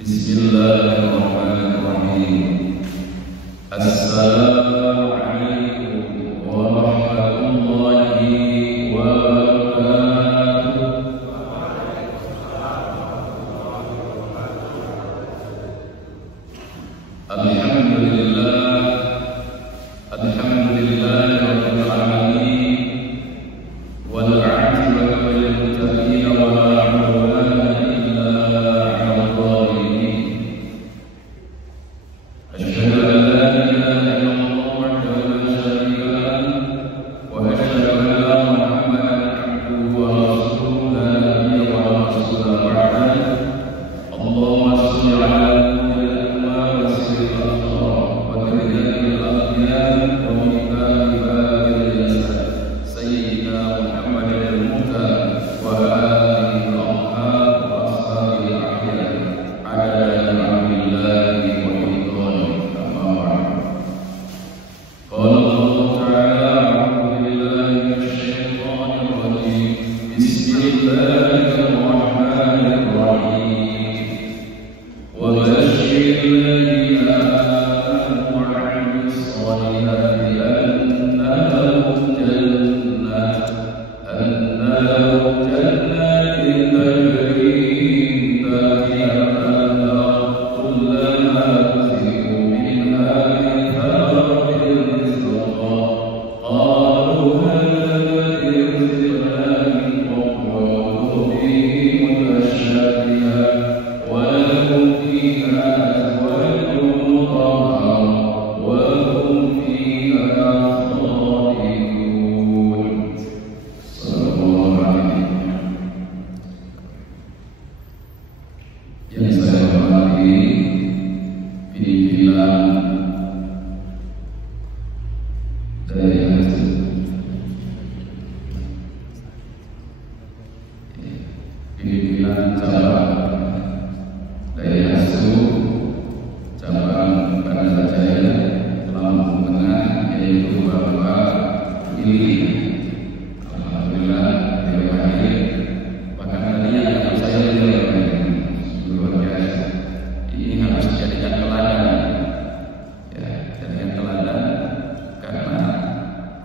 Bismillahirrahmanirrahim. Assalamualaikum warahmatullahi wabarakatuh. Alhamdulillah, alhamdulillahirabbil alamin, wal 'aqibatu lil muttaqin wa la 'udwana illa 'alal zalimin. Asyhadu an la ilaha illallah wahdahu la syarika lahu wa asyhadu anna Muhammadan 'abduhu wa rasuluhu la nabiyya wa rasula ba'dahu. Allahumma shalli 'ala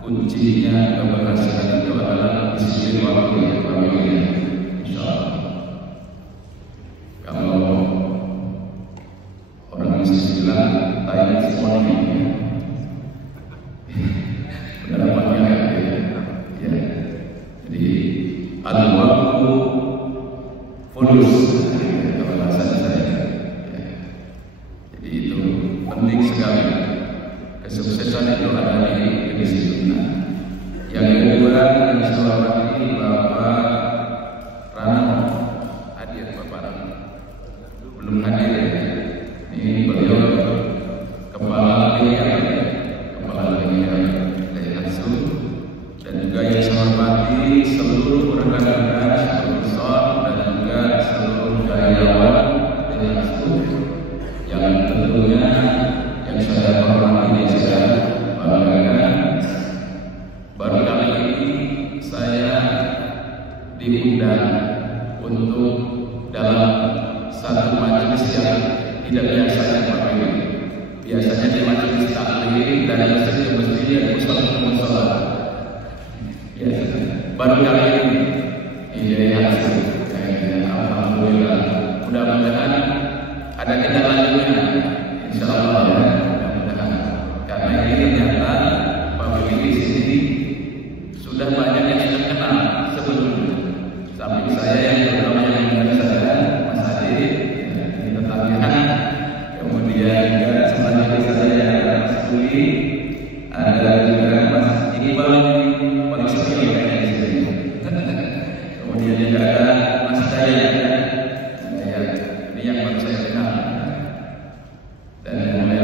kuncinya keberhasilan itu adalah disiplin waktu yang familia. Insyaallah. Kalau orang Muslim bilang time is money. Pendapatnya ya. Jadi al-waqtu fulus kalau bahasa saya. Jadi itu penting sekali. Kesuksesan itu ada di kedisiplinan. Yang kedua, yang saya hormati Bapak Rano, hadir Bapak Rano, belum hadir ya. Ini beliau kepala Daihatsu, dan juga yang saya hormati seluruh rekan-rekan, sponsor dan juga seluruh karyawan Daihatsu yang tentunya yang saya hormati dan saya banggakan. Baru kali ini saya diundang untuk dalam satu majelis yang tidak biasanya Bapak Ibu. Biasanya di majelis taklim dan masjid ke masjid dan musola ke musola. Ya, baru kali ini. Iya, alhamdulillah. Mudah-mudahan ada tindak lanjutnya. Insya Allah ya, mudah-mudahan. Karena ini ternyata Pak Bibi di sini sudah banyak yang sudah kenal sebelumnya. Sampai saya yang pertama yang mengenal saya, Mas Adi, ini tetangga. Kemudian juga selanjutnya saya Mas Suli, ada juga Mas Iqbal, paling senior kayaknya di sini. Kemudian juga ada Mas Dayat, ini yang baru saya kenal. Dan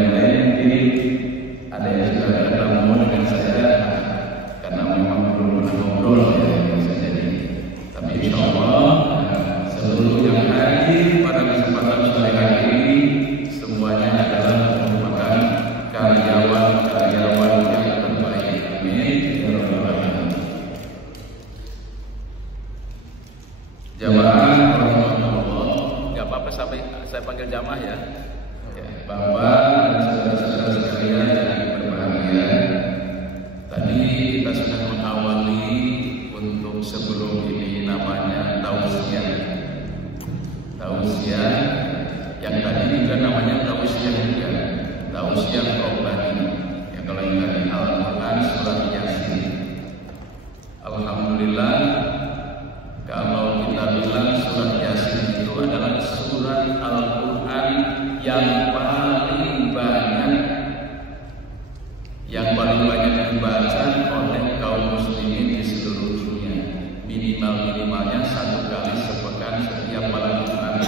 saya panggil jamaah ya. Bapak dan saudara-saudara sekalian yang berbahagia, tadi kita sudah mengawali untuk sebelum ini namanya tausiah. Tausiah yang tadi juga namanya tausiah juga, tausiah robbani. Yang kalau ingat di Al-Quran surat Yasin. Alhamdulillah, kalau kita bilang surat Yasin itu adalah surat Al-Quran yang paling banyak dibaca oleh kaum muslimin di seluruh dunia. Minimalnya satu kali sepekan setiap malam Jumat.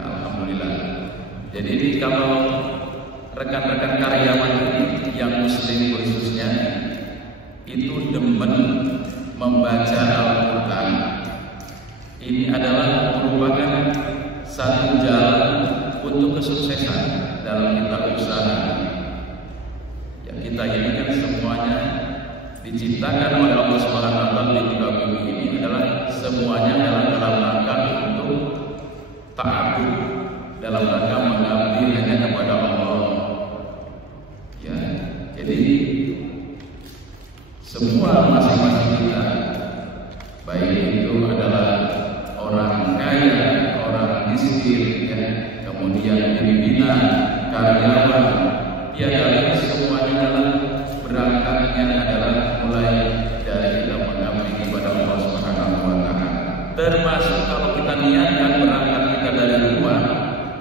Alhamdulillah. Jadi ini kalau rekan-rekan karyawan yang muslim khususnya itu demen membaca Al-Quran, ini adalah merupakan satu jalan untuk kesuksesan dalam kita usaha. Yang kita ini kan semuanya diciptakan oleh Allah Subhanahu wa taala di muka bumi ini adalah semuanya dalam rangka untuk ta'abbud, dalam rangka mengabdi hanya kepada Allah. Ya, jadi semua masing-masing kita, baik itu adalah orang kaya, orang miskin, ya, kemudian pimpinan, karyawan, tiada semuanya adalah berangkatnya adalah mulai dari kita mengabdi kepada Allah Subhanahu wa taala. Termasuk kalau kita niatkan berangkat kita dari rumah,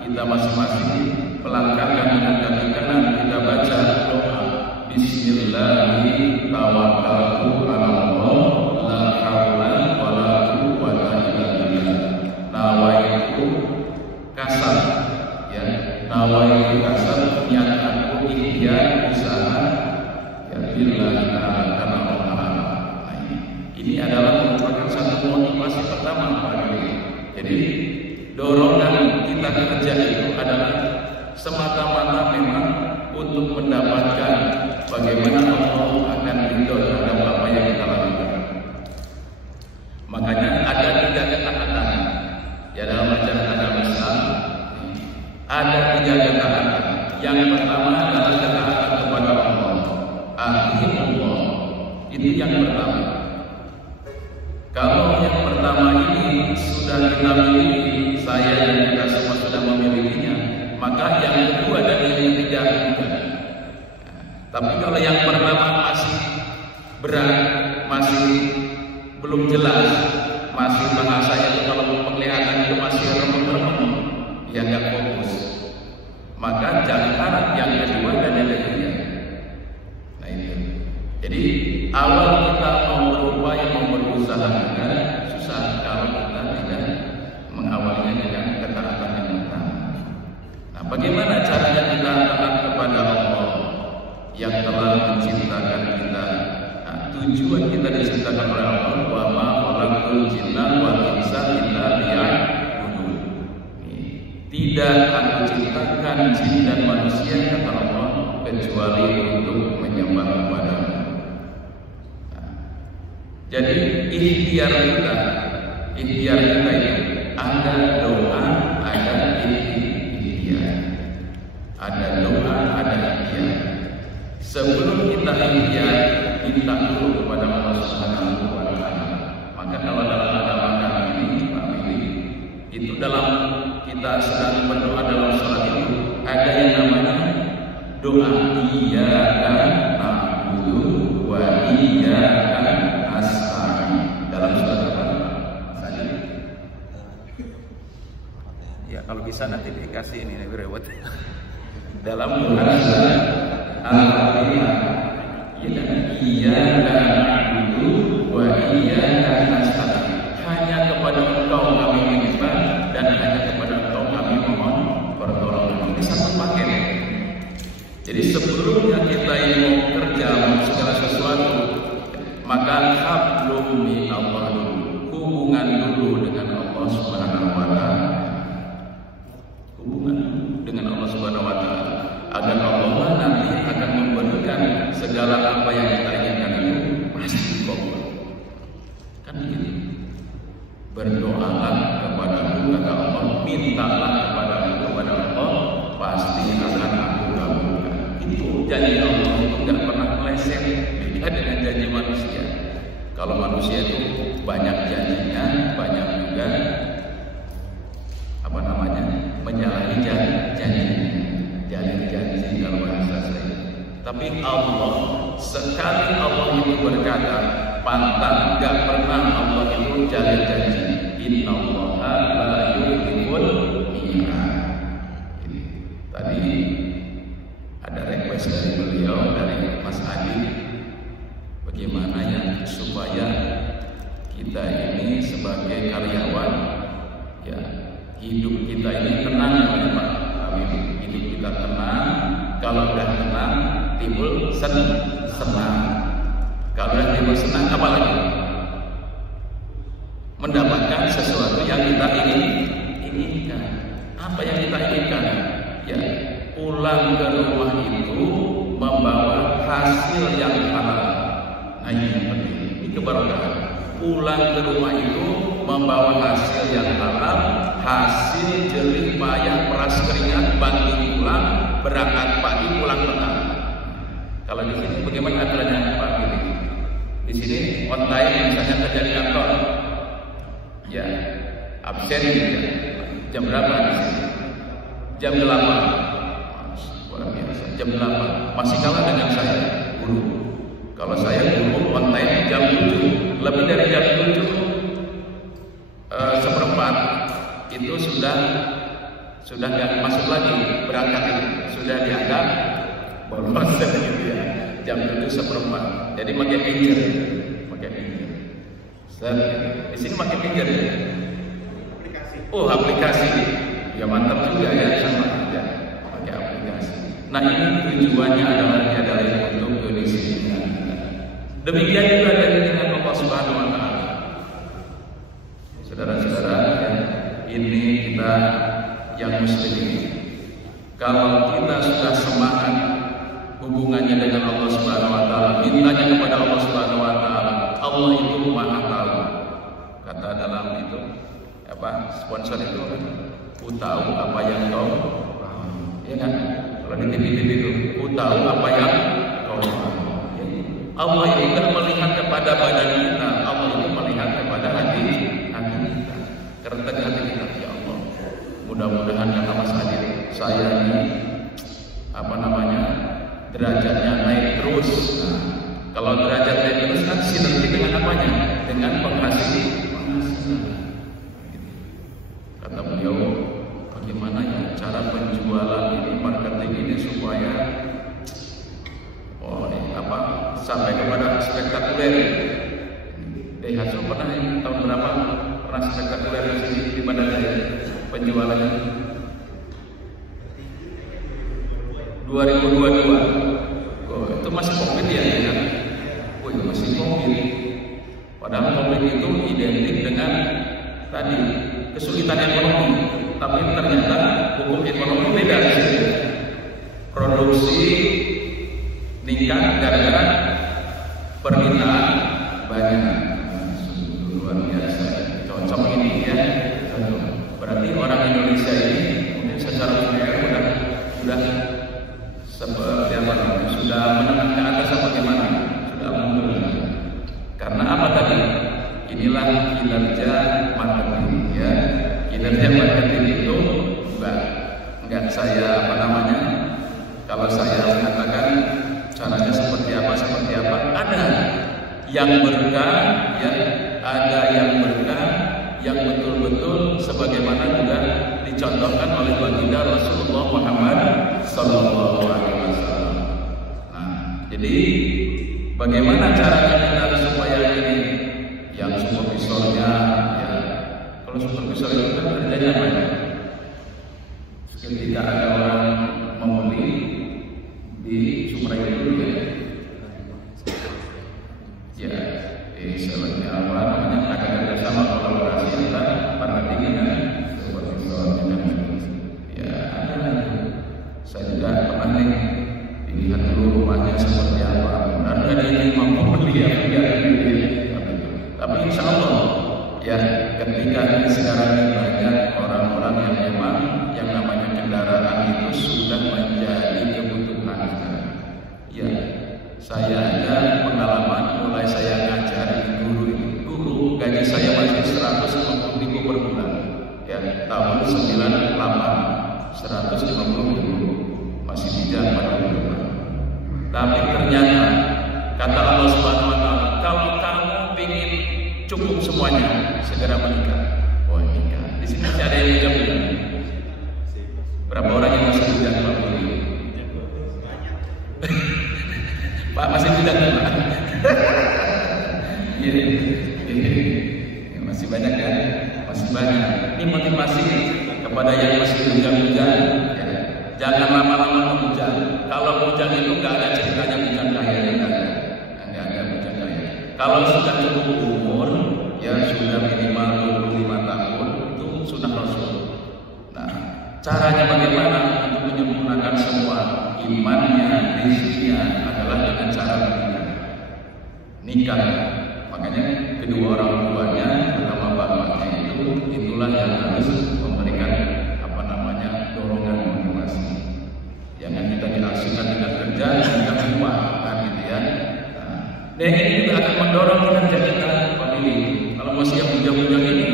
kita masing-masing melangkahkan dengan kaki kanan, kita baca doa Bismillahirrahmanirrahim, tawakkaltu 'ala Allah, la haula wala quwwata illa billah. Nawaitu kasar, ya, nawaitu kasar, niat aku ikhtiar usaha, ya, billahi ta'ala karena Allah. Ini adalah merupakan satu motivasi pertama Pak. Jadi dorongan kita kerja itu adalah semata-mata memang untuk mendapatkan bagaimana Allah akan ridho terhadap apa yang kita lakukan. Makanya ada 3 ketaatan ya dalam ajaran agama Islam. Ada 3 ketaatan. Yang pertama adalah ketaatan kepada Allah. Atiiullah. Itu yang pertama. Kalau yang pertama ini sudah kita miliki, saya dan kita semua sudah memilikinya, maka yang kedua dan yang ketiga juga. Tapi kalau yang pertama masih berat, masih belum jelas, masih bahasanya itu kalau penglihatan itu masih remeng-remeng, ya nggak fokus, maka jangan harap yang kedua dan yang ketiga. Nah itu. Jadi awal kita mau berupaya berusaha juga susah kalau kita tidak mengawalnya dengan ketaatan yang pertama. Nah, bagaimana caranya kita taat kepada Allah yang telah menciptakan kita? Nah, tujuan kita diciptakan oleh Allah, wa ma khalaqtul jinna wal insa illa liya'budun. Tidak aku ciptakan jin dan manusia kata Allah kecuali untuk menyembah kepada-Mu. Jadi ikhtiar kita itu ada doa, ada ikhtiar. Ada doa, ada ikhtiar. Sebelum kita ikhtiar, minta dulu kepada Allah Subhanahu wa taala. Maka kalau dalam agama kami, Pak Billy, itu dalam kita sedang berdoa dalam salat itu ada yang namanya doa iyyaka na'budu wa iyyaka nasta'in. Dalam surat Al-Fatihah. Ya kalau bisa nanti dikasih ini rewet. Dalam doa surat Al-Fatihah, iyyaka na'budu wa iyyaka nasta'in. Hanya kepada Engkau kami menyembah dan hanya kepada Engkau kami memohon pertolongan. Ini satu paket. Jadi sebelumnya kita ini mau kerja segala sesuatu, maka hablum minallah dulu, hubungan dulu dengan Allah Subhanahu wa taala. Hubungan dengan Allah Subhanahu wa taala agar Allah nanti akan memberikan segala apa yang kita inginkan itu pasti dikabul. Kan begitu. Berdoalah kepada Allah, minta mintalah kepada Allah, pasti akan aku kabulkan. Itu janji Allah itu nggak pernah meleset, beda dengan janji manusia. Kalau manusia itu banyak janjinya, banyak juga menyalahi janji kalau bahasa saya. Tapi Allah, sekali Allah itu berkata, pantang, gak pernah Allah itu janji. Innallaha la yukhliful mi'ad. Tadi ada request dari beliau, dari Mas Adi, bagaimana ya supaya kita ini sebagai karyawan, ya, hidup kita ini tenang, ya Pak. Hidup kita tenang. Kalau udah tenang, timbul senang. Kalau udah timbul senang, apa lagi? Mendapatkan sesuatu yang kita inginkan. Apa yang kita inginkan? Ya, pulang ke rumah itu membawa hasil yang halal. Nah, ini yang penting. Ini keberkahan. Pulang ke rumah itu membawa hasil yang halal, hasil jerih payah peras keringat, banting pulang, berangkat pagi pulang petang. Kalau di sini bagaimana aturannya Pak Giri? Di sini on time misalnya kerja di kantor, ya absen jam berapa di sini? Jam 8. Luar biasa, jam 8. Masih kalah dengan saya dulu. Kalau saya dulu on time jam 7, lebih dari jam 7 seperempat itu sudah nggak masuk lagi berangkat itu, sudah dianggap bolos gitu ya. Jam 7 seperempat, jadi makin pinggir. Di sini makin pinggir ya. Aplikasi, ya mantap juga ya, sama ya pakai aplikasi. Nah, ini tujuannya adalah untuk kedisiplinan. Demikian juga dengan Allah Subhanahu Wa Taala. Saudara-saudara, ya, ini kita yang muslim. Kalau kita sudah semangat hubungannya dengan Allah Subhanahu Wa Taala, mintanya kepada Allah Subhanahu Wa Taala, Allah itu Maha Tahu. Kata dalam itu sponsor itu, ku tahu apa yang kau, ya kan? Kalau di TV itu, ku tahu apa yang kau. Allah itu kan melihat kepada badan kita, Allah itu melihat kepada hati kita, kerentak hati kita. Ya Allah, mudah-mudahan kata Mas Hadir, saya ini derajatnya naik terus. Nah, kalau derajat naik terus kan sinergi dengan apanya? Dengan penghasilan. Kata beliau, bagaimana ya cara penjualan ini, marketing ini supaya sampai kepada spektakuler. Daihatsu pernah tahun berapa pernah spektakuler di sini di badan saya penjualannya 2022. Itu masih COVID ya kan? Itu masih COVID. Padahal COVID itu identik dengan tadi kesulitan ekonomi, tapi ternyata hukum ekonomi beda. Produksi meningkat gara-gara permintaan banyak. Luar biasa, cocok ini ya. Berarti orang Indonesia ini mungkin secara umum sudah seperti apa? Sudah menengah ke atas apa gimana? Sudah mundur. Karena apa tadi? Inilah kinerja marketing ya. Kinerja marketing itu enggak saya kalau saya mengatakan caranya seperti apa, ada yang berkah ya, ada yang berkah yang betul-betul sebagaimana juga dicontohkan oleh baginda Rasulullah Muhammad Sallallahu Alaihi Wasallam. Nah, jadi bagaimana caranya kita supaya ini yang supervisornya ya, kalau supervisor itu kan kerjanya apa ya? Ketika ada orang membeli di Sumrai dulu ya, istilahnya ada kerjasama kolaborasi antara marketing dengan supervisor ya, ada. Saya juga pernah dilihat dulu rumahnya seperti apa, dan ada yang mampu beli ya, tapi insya Allah ya ketika sekarang banyak orang-orang yang memang itu 150.000 per bulan. Ya, tahun 98 150.000 masih bijak pada kehidupan. Tapi ternyata kata Allah Subhanahu Wa Taala, kalau kamu ingin cukup semuanya, segera menikah. Oh nikah. Di sini masih ada yang bijak. Berapa orang yang masih bijak Pak? Pak masih bijak Pak? Ini masih banyak ya, masih banyak. Ini motivasi kepada yang masih bujang-bujang. Ya. Jangan lama-lama membujang. Kalau bujang itu nggak ada ceritanya bujang kaya, nggak ada bujang kaya. Kalau sudah cukup umur, ya sudah minimal 25 tahun itu sunnah Rasul. Nah, caranya bagaimana untuk menyempurnakan semua imannya, rezekinya adalah dengan cara nikah. Makanya kedua orang tuanya, terutama bapaknya itulah yang harus memberikan dorongan motivasi. Jangan kita diasingkan dengan kerja, kita semua kan gitu ya. Dan ini juga akan mendorong kerja kita family. Kalau masih yang bujang-bujang ini,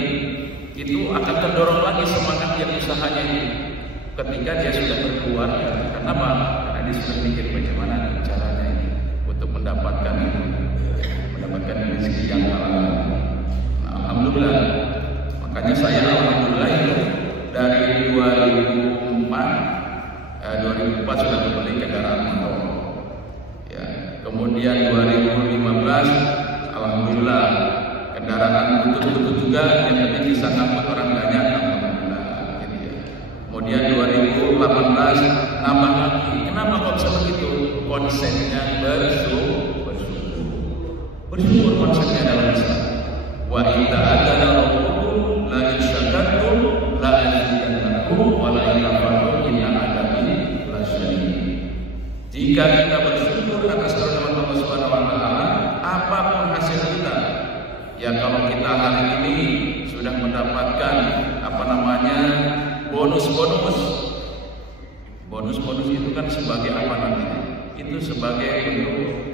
itu akan terdorong lagi semangat yang usahanya ini. Ketika dia sudah berkeluarga, kenapa? Karena dia sudah mikir bagaimana caranya ini untuk mendapatkan rezeki yang halal. Nah, alhamdulillah. Makanya saya alhamdulillah itu dari 2004 sudah membeli kendaraan motor. Ya, kemudian 2015 alhamdulillah kendaraan butut-butut juga yang penting bisa ngangkut orang banyak alhamdulillah gitu ya. Kemudian 2018 nambah lagi. Kenapa kok bisa begitu? Konsepnya bersyukur konsepnya dalam Islam. Wa idza adana rabbukum la yashkarum la azidannakum wa la yaghfiru inna adabi lasyadid. Jika kita bersyukur atas rahmat Allah Subhanahu wa taala, apapun hasil kita, ya kalau kita hari ini sudah mendapatkan bonus itu kan sebagai apa namanya? Itu sebagai bentuk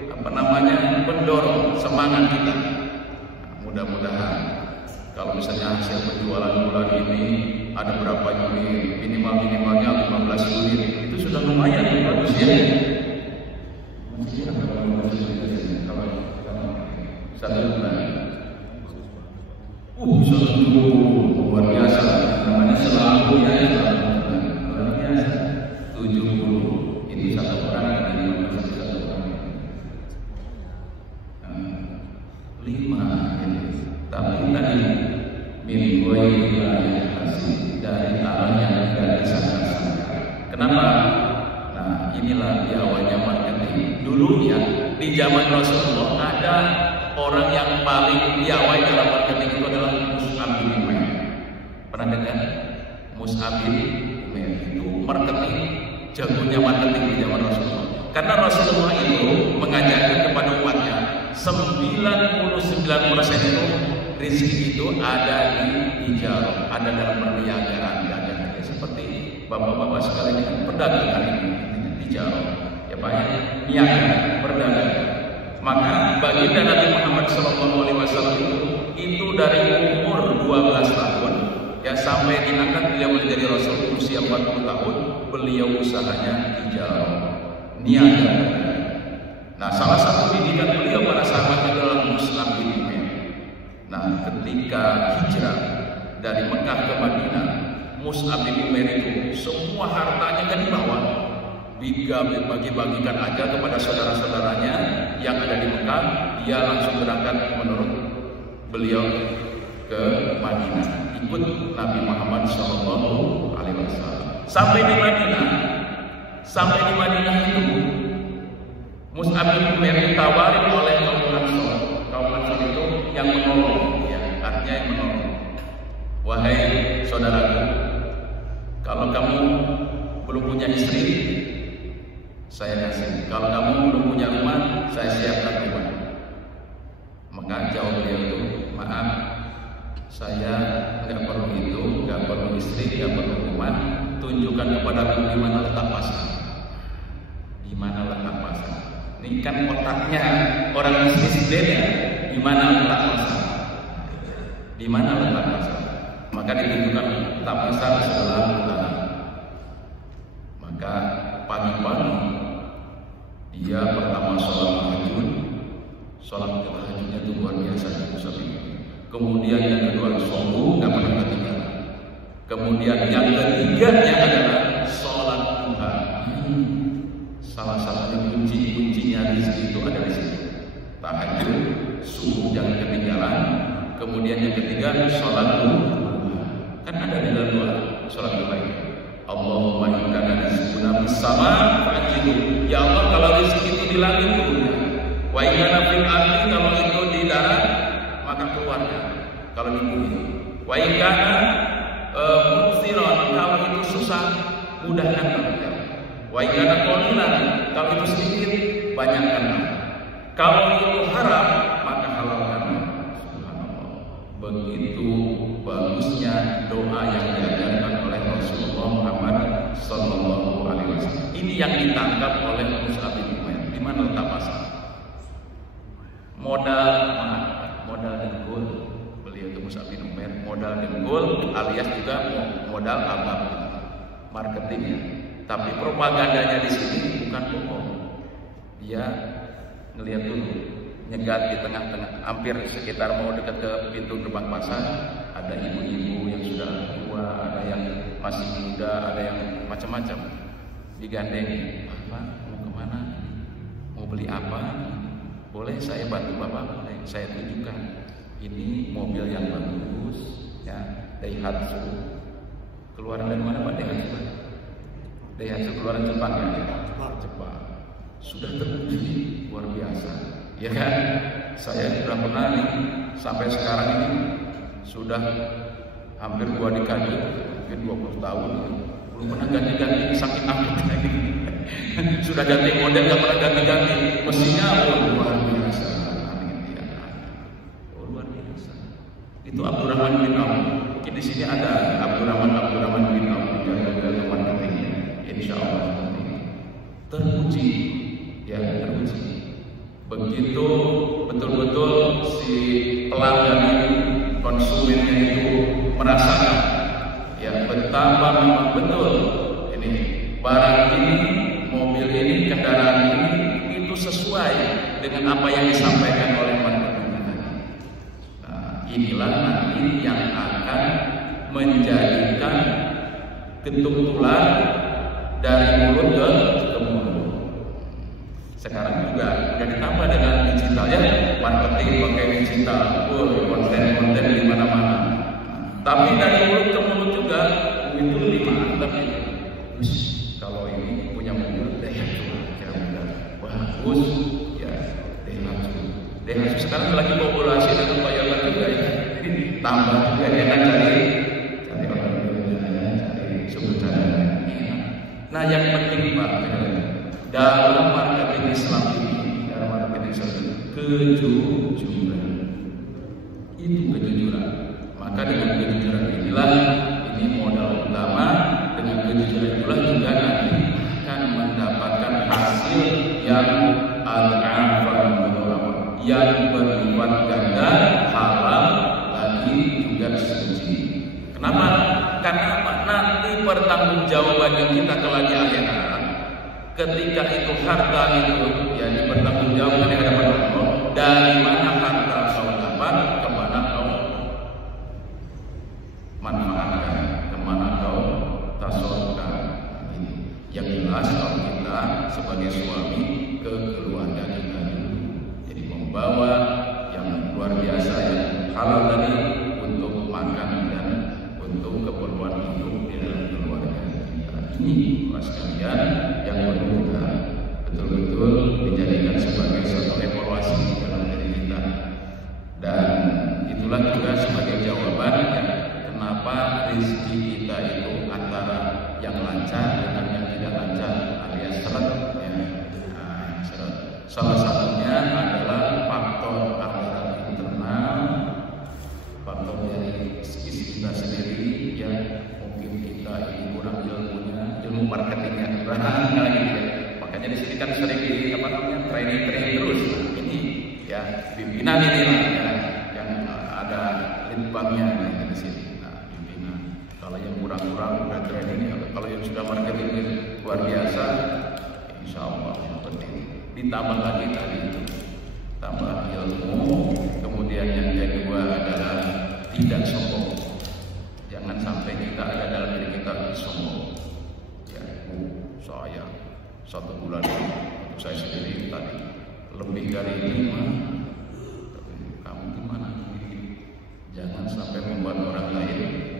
pendorong semangat kita. Mudah-mudahan kalau misalnya hasil penjualan bulan ini ada berapa unit, minimalnya 15 unit, itu sudah lumayan bagus ya. Kalau satu bulan, luar biasa. Namanya selalu ya, luar biasa. 70 ini satu orang dan 15 satu orang. 5 tapi tadi minggu ini hasil dari arahnya tidak disangka-sangka. Kenapa? Nah inilah di awalnya marketing. Dulu ya di zaman Rasulullah ada orang yang paling piawai dalam marketing itu adalah Mus'ab bin Umair. Pernah dengar? Mus'ab bin Umair itu marketing, jagonya marketing di zaman Rasulullah. Karena Rasulullah itu mengajarkan kepada umatnya 99% itu rezeki itu ada di tijarah, ada dalam perniagaan, dagang. Seperti bapak-bapak sekalian ini perdagangan ini tijarah, ya Pak, niaga, perdagangan. Maka baginda Nabi Muhammad SAW itu dari umur 12 tahun ya sampai diangkat beliau menjadi Rasul usia 40 tahun, beliau usahanya tijarah, niaga. Nah, salah satu didikan beliau para sahabat adalah Mus'ab bin Umair. Nah, ketika hijrah dari Mekah ke Madinah, Mus'ab bin Umair itu semua hartanya kan dibawa, bagi-bagikan aja kepada saudara-saudaranya yang ada di Mekah. Dia langsung berangkat menurut beliau ke Madinah, ikut Nabi Muhammad SAW. Sampai di Madinah itu Mus'ab bin Umair ditawarin oleh kaum Ansor itu yang menolong, ya, artinya yang menolong. Wahai saudaraku, kalau kamu belum punya istri, saya kasih. Kalau kamu belum punya rumah, saya siapkan rumah. Maka jawab beliau itu, maaf, saya nggak perlu itu, nggak perlu istri, nggak perlu rumah. Tunjukkan kepadaku di mana letak pasar. Di mana letak pasar? Ini kan otaknya orang bisnis beda. Di mana letak pasar? Di mana letak pasar? Maka ditentukan letak pasar sebelah utara. Maka pagi-pagi dia pertama sholat tahajud. Sholat tahajudnya itu luar biasa di pusat ini. Kemudian yang kedua subuh, nggak pernah ketinggalan. Kemudian yang ketiganya adalah sholat duha. Salah satunya kuncinya di situ ada di situ. Tahajud, subuh jangan ketinggalan. Kemudian yang ketiga sholat duha. Kan ada di dalam doa sholat duha ini. Allahumma inna rizquna fis sama fa'ajilhu. Ya Allah, kalau rezeki itu di langit turunnya. Wa inna fil ardi, kalau itu di darat maka keluarnya. Kalau di bumi. Wa inna mutsiron, kalau itu susah mudahkan mereka. Wa inna qalilan, kalau itu sedikit banyakkan. Kalau itu haram maka halalkan. Subhanallah. Begitu bagusnya doa yang diajarkan oleh Rasulullah Muhammad sallallahu alaihi wasallam. Ini yang ditangkap oleh Mus'ab bin Umair. Di mana letak pasar? Modal dengkul. Beliau itu Mus'ab bin Umair, modal dengkul alias juga modal abang marketingnya. Tapi propagandanya di sini bukan bohong. Dia ngelihat dulu, nyegat di tengah-tengah, hampir sekitar mau dekat ke pintu gerbang pasar, ada ibu-ibu yang sudah tua, ada yang masih muda, ada yang macam-macam. Digandeng, Pak, mau kemana? Mau beli apa? Boleh saya bantu Bapak? Boleh, saya tunjukkan. Ini mobil yang bagus, ya, Daihatsu. Keluaran dari mana Pak Daihatsu? Daihatsu keluaran Jepang ya? Jepang. Sudah teruji luar biasa, ya kan? Saya sudah pernah nih sampai sekarang ini sudah hampir 2 dekade, mungkin 20 tahun, belum pernah ganti-ganti, sakit amat lagi. Sudah ganti model nggak pernah ganti-ganti, mesinnya luar biasa. Luar biasa. Itu Abdurrahman bin Auf. Mungkin di sini ada Abdurrahman bin Auf jaga marketingnya. Insya Allah teruji, ya teruji. Begitu betul-betul si pelanggan konsumennya itu merasakan, ya betapa memang betul ini barang ini, mobil ini, kendaraan ini itu sesuai dengan apa yang disampaikan oleh marketing. Nah, inilah nanti yang akan menjadikan getuk tular dari mulut ke mulut. Sekarang juga sudah ditambah dengan digital, ya, marketing pakai digital, konten-konten di mana-mana. Tapi dari mulut ke mulut juga itu dimantap. Kalau ini punya mobil Daihatsu, bagus, ya Daihatsu sekarang lagi populasi dengan Toyota juga, ya. Tambah juga dia kan cari sumber cahaya. Nah, yang penting Pak, dalam marketing Islam ini, kejujuran. Itu kejujuran. Maka dengan kejujuran inilah, ini modal utama. Dengan kejujuran itulah juga nanti akan mendapatkan hasil yang yang berlipat ganda, halal lagi juga suci. Kenapa? Karena nanti pertanggungjawabannya kita kelak di akhirat. Ketika itu harta itu ya dipertanggungjawabkan di hadapan Allah. Dari mana harta kau dapat, kemana kau manfaatkan, kemana kau tasawufkan. Yang jelas kalau kita sebagai suami ke keluarga kita dulu, jadi membawa yang luar biasa yang halal tadi untuk makan dan untuk keperluan hidup di dalam keluarga kita. Ini Mas sekalian yang perlu kita betul-betul dijadikan sebagai suatu evaluasi dalam diri kita. Dan itulah juga sebagai jawaban ya, kenapa rezeki kita itu antara yang lancar dengan yang tidak lancar alias seret, ya. Nah, seret. Salah satunya adalah faktor antara internal, faktor dari sisi kita sendiri yang mungkin kita ini kurang ilmunya, ilmu marketingnya kurang, gitu ya. Makanya di sini kan sering di training terus. Nah, ini ya pimpinan ini ya, yang ada lead cabangnya di sini. Nah, pimpinan. Kalau yang kurang-kurang udah training, kalau yang sudah marketing luar biasa, insya Allah seperti ini. Ditambah lagi tadi itu, tambah ilmu. Kemudian yang kedua adalah tidak sombong. Jangan sampai kita ada dalam diri kita sombong. Ya, saya 1 bulan untuk saya sendiri tadi lebih dari ini mah. Kamu gimana? Jangan sampai membuat orang lain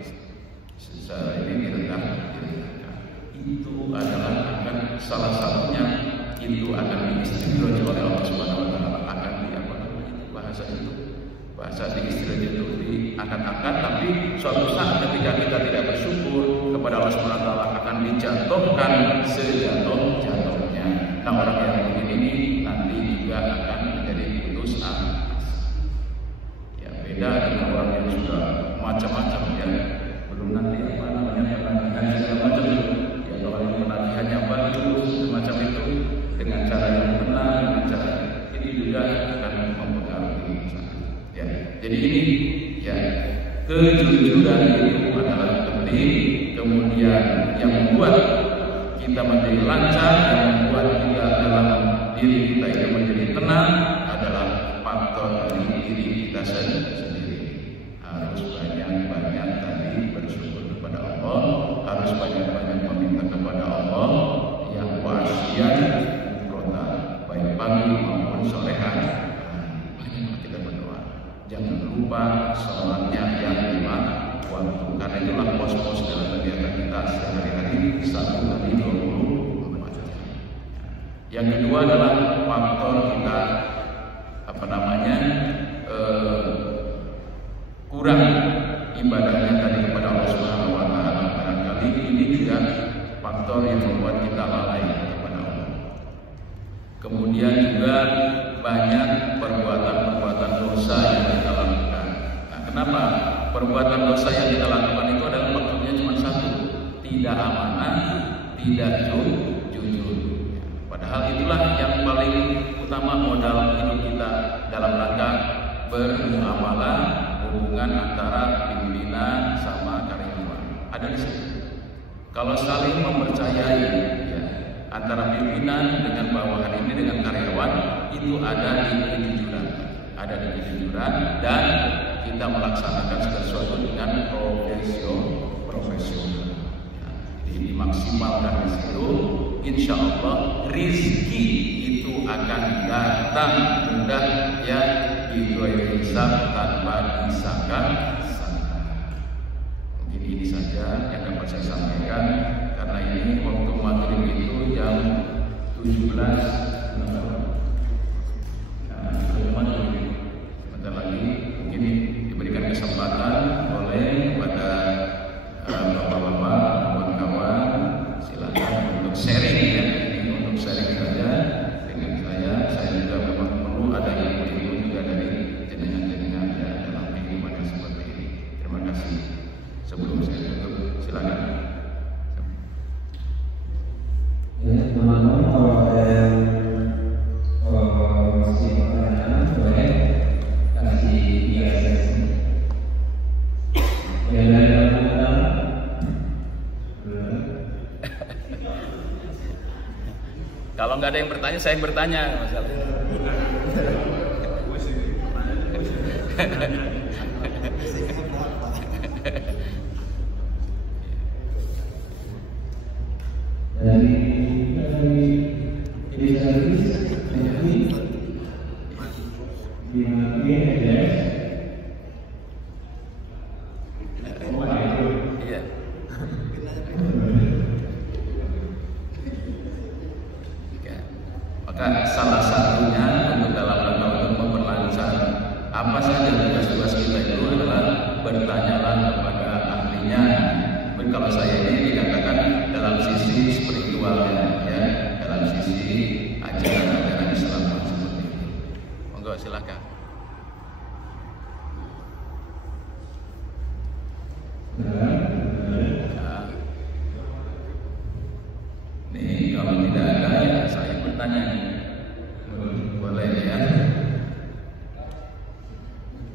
secara ini direndahkan. Itu adalah akan salah satunya itu akan diistidraj oleh Allah Subhanahu Wa Taala, akan bahasa itu bahasa diistidraj itu diangkat-angkat, tapi suatu saat ketika kita tidak bersyukur kepada Allah Subhanahu Wa Taala akan dijatuhkan sejatuh-jatuhnya. Nah, orang yang begini ini nanti juga akan menjadi putus asa. Ya, beda dengan orang yang sudah macam-macam ya, belum nanti apa namanya pelatihan segala macam itu. Ya, kalau yang pelatihannya bagus semacam itu dengan cara yang benar, dengan cara ini juga akan mempengaruhi. Ya, jadi ini ya kejujuran itu adalah penting. Kemudian yang membuat kita menjadi lancar, yang membuat kita dalam diri kita itu menjadi tenang adalah faktor dari diri kita sendiri. Harus banyak-banyak tadi bersyukur kepada Allah, harus banyak-banyak meminta kepada Allah yang wasiat roda baik pagi maupun sore hari. Kita berdoa. Jangan lupa sholatnya yang 5 waktu, karena itulah pos-pos dalam kegiatan kita sehari-hari 1 kali 24 jam. Yang kedua adalah faktor kita kurang ibadahnya tadi kepada Allah Subhanahu Wa Taala. Barangkali ini juga faktor yang membuat kita lalai kepada Allah. Kemudian juga banyak perbuatan-perbuatan dosa yang kita lakukan. Nah, kenapa perbuatan dosa yang kita lakukan itu adalah maksudnya cuma satu, tidak amanah, tidak jujur. Padahal itulah yang paling utama modal hidup kita dalam rangka bermuamalah, hubungan antara pimpinan sama karyawan. Ada di situ. Kalau saling mempercayai ya, antara pimpinan dengan bawahan ini dengan karyawan, itu ada di kejujuran. Ada di kejujuran dan kita melaksanakan sesuatu dengan profesional. Ya, jadi dimaksimalkan di situ, insya Allah rezeki itu akan datang mudah ya, digoyang hisab tanpa disangka. Mungkin ini saja yang dapat saya sampaikan, karena ini waktu maghrib itu jam 17. Sebentar lagi mungkin diberikan kesempatan oleh kepada bapak-bapak, kawan-kawan, silakan untuk sharing ya. Ini untuk sharing saja dengan saya. Saya juga memang perlu ada ilmu juga dari jenengan-jenengan ya dalam kehidupan yang seperti ini. Terima kasih. Sebelum saya tutup, silakan. Ya, teman-teman, kalau ada yang masih pertanyaan, boleh kasih via sesi. Yang dari anggota, kalau nggak ada yang bertanya, saya yang bertanya. dari ini servis di address. Iya. Maka salah satunya untuk dalam rangka untuk memperlancar apa saja tugas-tugas kita itu adalah bertanyalah kepada ahlinya. Kalau saya ini dikatakan dalam sisi spiritualnya ya, dalam sisi ajaran-ajaran Islam seperti itu. Monggo silakan. Nih kalau tidak ada ya saya bertanya. Boleh ya.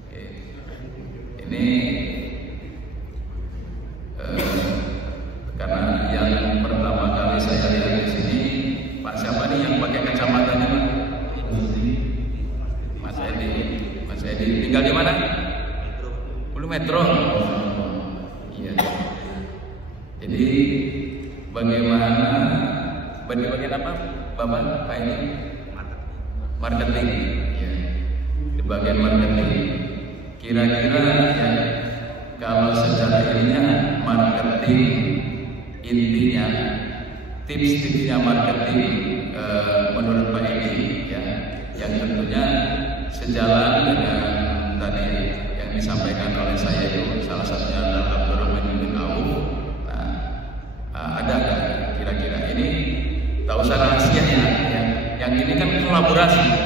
Oke. Ini pakai kacamata nih Pak? Mas Edi tinggal di mana? Ulu Metro. Iya. Jadi bagaimana bagian apa Bapak Pak ini? Marketing. Ya. Di bagian marketing. Kira-kira ya, kalau secara ilmiah marketing intinya tips-tipsnya marketing menurut Pak Edi ya, yang tentunya sejalan dengan tadi yang disampaikan oleh saya itu, salah satunya adalah Abdurrahman bin Auf. Nah, ada kira-kira ini tak usah rahasianya ya. Yang ini kan kolaborasi ya.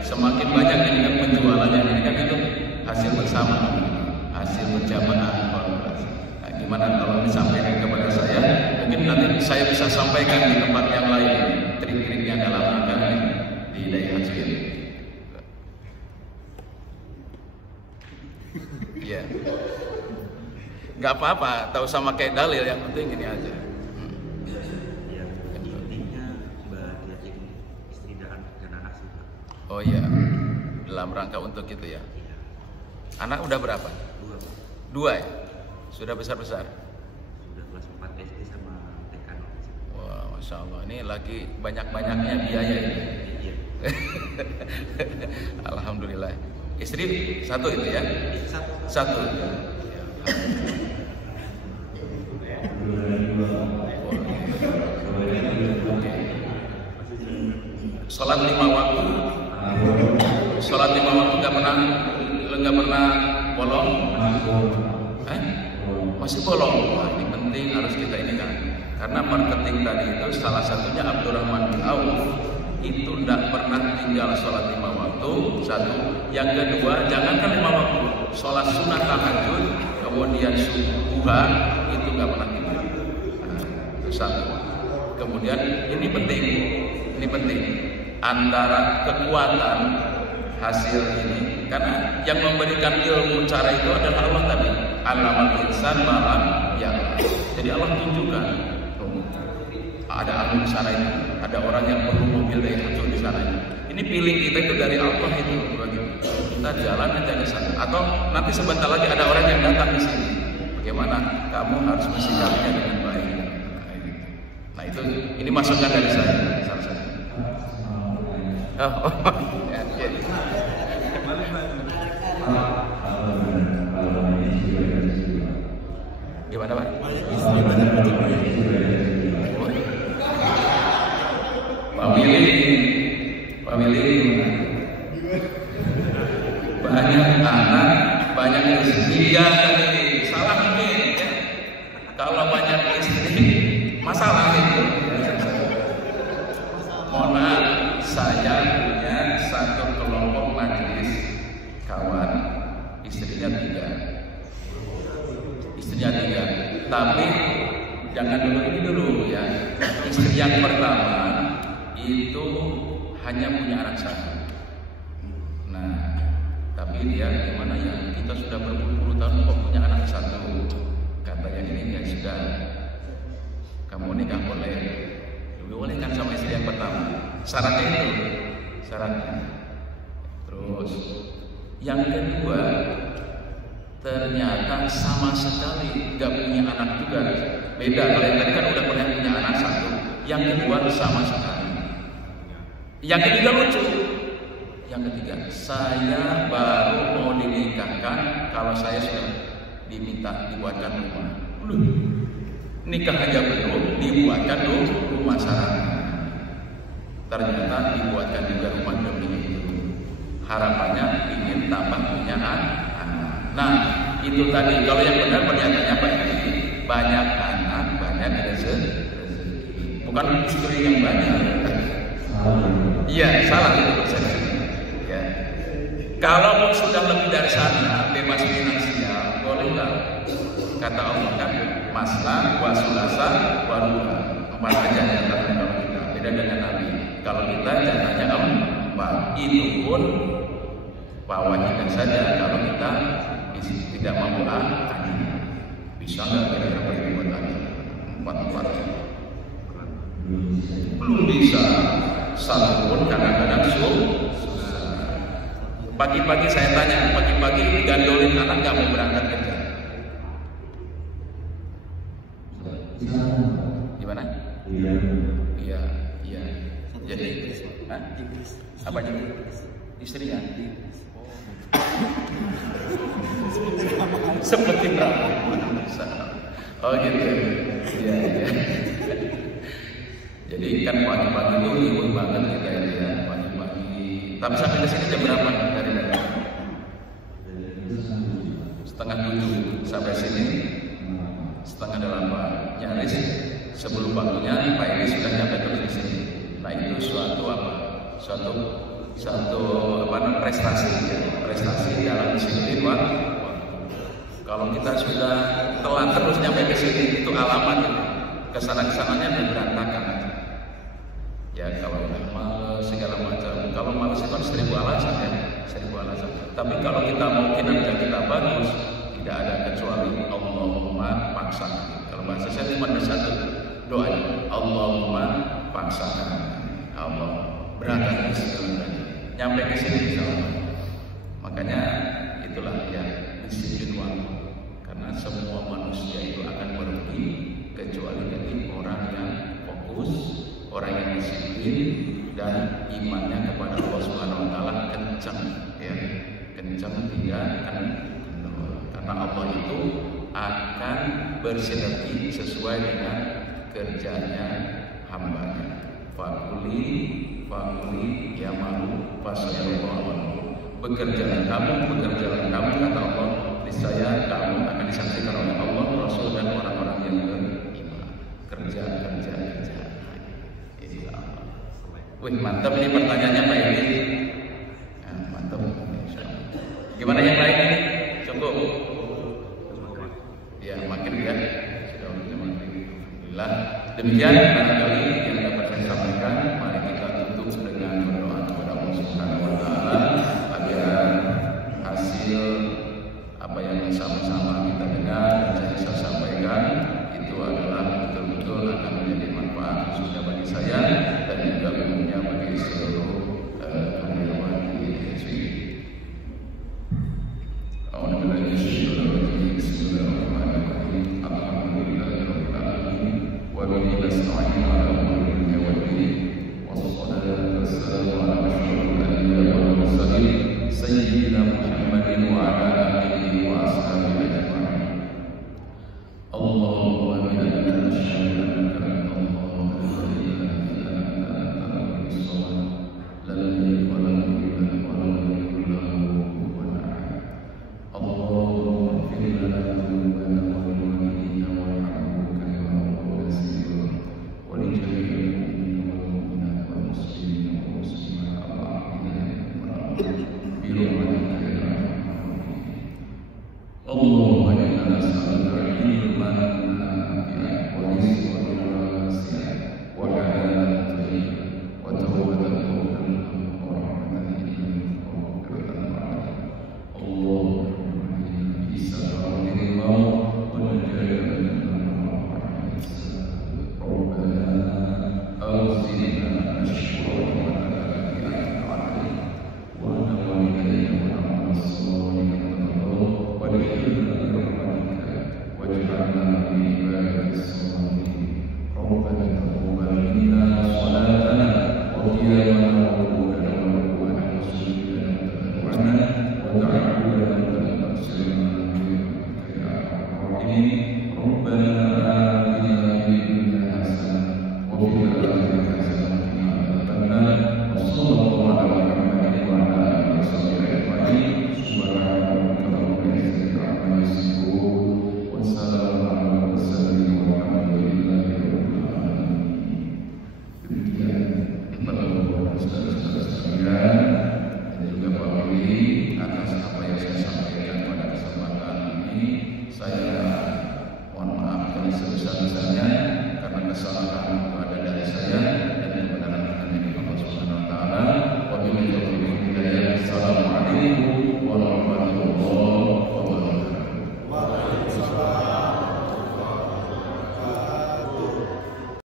Semakin banyak ini kan penjualannya, ini kan itu hasil bersama, hasil berjamaah kolaborasi. Nah, gimana kalau disampaikan kepada saya, mungkin nanti saya bisa sampaikan di tempat yang lain trik-triknya dalam rangka di daerah sini. Iya, nggak apa-apa, tak usah pakai dalil, yang penting ini aja. Intinya bahagia istri dan anak sih Pak. Oh iya, dalam rangka untuk itu ya. Anak udah berapa? 2 Pak. 2 ya? Sudah besar-besar? Sudah kelas 4 SD sama TK. Wah, Masya Allah, ini lagi banyak-banyaknya biaya ini. Iya. Alhamdulillah. Istri 1 itu ya? 1. Sholat 5 waktu. Sholat 5 waktu nggak pernah bolong. Masih bolong. Wah, ini penting harus kita ini kan. Karena marketing tadi itu salah satunya Abdurrahman bin Auf itu tidak pernah tinggal sholat 5 waktu. 1. Yang kedua, jangankan 5 waktu, sholat sunnah tahajud, kemudian subuhan itu nggak pernah tinggal. Nah, itu 1. Kemudian ini penting antara kekuatan hasil ini, karena yang memberikan ilmu cara itu adalah Allah tadi. Alamal insan malam ya. Jadi Allah tunjukkan ada alam di sana ini, ada orang yang perlu mobil dari hancur di sana ini. Ini pilih kita itu dari Allah itu, kita jalan aja ke sana. Atau nanti sebentar lagi ada orang yang datang di sini. Bagaimana? Kamu harus mensikapinya dengan baik. Nah itu, ini masukan dari saya, salah satu. Ya. Gimana Pak? Family banyak anak, banyak istri, ya tadi salah mungkin ya. Kalau banyak istri masalah itu. Mohon maaf, saya punya satu kelompok majelis kawan, istrinya 3, tapi jangan dulu ya. Istri yang pertama itu hanya punya anak 1. Nah, tapi dia gimana ya? Kita sudah berpuluh-puluh tahun kok punya anak 1. Katanya ini ya sudah, kamu nikah boleh kan sama istri yang pertama. Syaratnya itu, Terus yang kedua, ternyata sama sekali nggak punya anak juga. Beda, kalau yang tadi kan udah pernah punya anak 1. Yang kedua sama sekali. Yang ketiga lucu. Yang ketiga, saya baru mau dinikahkan kalau saya sudah dibuatkan rumah. Nikah aja belum, dibuatkan rumah syarat. Ternyata dibuatkan juga rumah demi itu. Harapannya ingin tambah punya anak. Nah, itu tadi. Kalau yang benar pernyataannya apa ini? Banyak anak, banyak rezeki. Bukan istri yang banyak. Iya, salah itu persepsi. Ya. Kalau sudah lebih dari sana, bebas finansial, bolehlah. Kata Allah kan, maslah, wasulasa, waruha. 4 aja yang datang kalau kita. Beda dengan Nabi. Kalau kita jangannya 4. Itu pun wajiban saja kalau kita tidak mampu bisa nggak kira-kira bagi buat 4. belum bisa. Satu pun kadang-kadang susah. Pagi-pagi saya tanya, pagi-pagi gandolin anak nggak mau berangkat kerja. Gimana? Iya. Jadi, apa jadi istrinya? Seperti berapa? Oh gitu. Iya. Jadi kan pagi-pagi itu libur banget kita ya, pagi-pagi. Tapi sampai ke sini jam berapa dari tadi? 6:30 sampai sini 7:30. Nyaris sebelum waktunya Pak Edi sudah nyampe terus di sini. Nah itu suatu prestasi ya, prestasi dalam disiplin waktu. Kalau kita sudah telat terus nyampe ke sini itu alamat kesalahan-kesalahannya dan berantakan. Ya kalau males segala macam. Kalau males itu kan 1000 alasan ya, 1000 alasan. Tapi kalau kita mau kinerja kita bagus, tidak ada kecuali Allahumma paksakan. Kalau bahasa saya cuma ada satu doa, Allahumma paksakan. Allah berangkat ke sini, nyampe ke sini insyaallah. Makanya itulah ya disiplin waktu. Karena semua manusia itu akan pergi kecuali dari orang yang fokus, orang yang disiplin dan imannya kepada Allah Subhanahu wa taala kencang ya. Kencang tidak akan kendor. Karena Allah itu akan bersinergi sesuai dengan kerjanya hambanya. Fakuli ya malu fasyallahu. Bekerjalah kamu kata Allah, niscaya kamu akan disaksikan oleh Allah, Rasul dan orang-orang yang beriman. Kerja. Wih mantap ini pertanyaannya Pak Edi. Mantap. Gimana yang lain ini? Cukup. Ya makin ya. Sudah alhamdulillah. Demikian barangkali yang dapat saya sampaikan. Mari kita tutup dengan berdoa kepada Allah Subhanahu wa taala agar hasil apa yang sama-sama kita dengar dan saya bisa sampaikan itu adalah betul-betul akan menjadi manfaat khususnya bagi saya dan juga umumnya bagi seluruh karyawan di ISWI. Bismillahirrahmanirrahim. Alhamdulillahirabbil alamin wa bihi nasta'in ala umuri dunya wad din. Wassalatu wassalamu ala asyrofil anbiya'i wal mursalin sayyidina Muhammadin wa ala alihi wa ashabihi ajma'in. Allahumma inna nasyhadu annaka antallahu la ilaha illa anta al-hayyul qayyum la yalid wa la yulad wa lam yakul lahu kufuwan ahad. Allahumma ighfir lana dhunubana wa liwalidayna warhamhum kama rabbayana shaghira wa li jami'il mu'minina wal mu'minat wal muslimina wal muslimat bi rahmatika ya arhamar rahimin. Allahumma inna nas'aluka ilman nafi'an wa rizqan wasi'an wa halalan thayyiban wa tawbatan qawlan wa rahmatan innaka ghafurur rahim. Allahumma inna fi sakratil maut wa najatan min Rabbana awzina nashkura wa nabiyana alayhi wa nawalina wa amal salihin wa adkhilna bi rahmatika waj'alna min ibadika as-salihin. Rabbana taqabbal minna salatana wa qiyamana wa ruku'ana wa ruku'ana wa sujudana wa tadarru'ana wa ta'abbudana wa taqsirana bi rahmatika ya arhamar rahimin. Rabbana atina fid dunya hasanah wa fil akhirati hasanah wa qina adzabannar. Wa sallallahu ala Muhammadin wa ala alihi wa sahbihi ajma'in. Subhana rabbika rabbil izzati amma yasifun wa salamun ala mursalin walhamdulillahi rabbil alamin. Demikian para saudara-saudara sekalian dan juga Pak Willy, atas apa yang saya sampaikan pada kesempatan ini saya mohon maaf yang sebesar-besarnya karena kesalahan itu ada dari saya.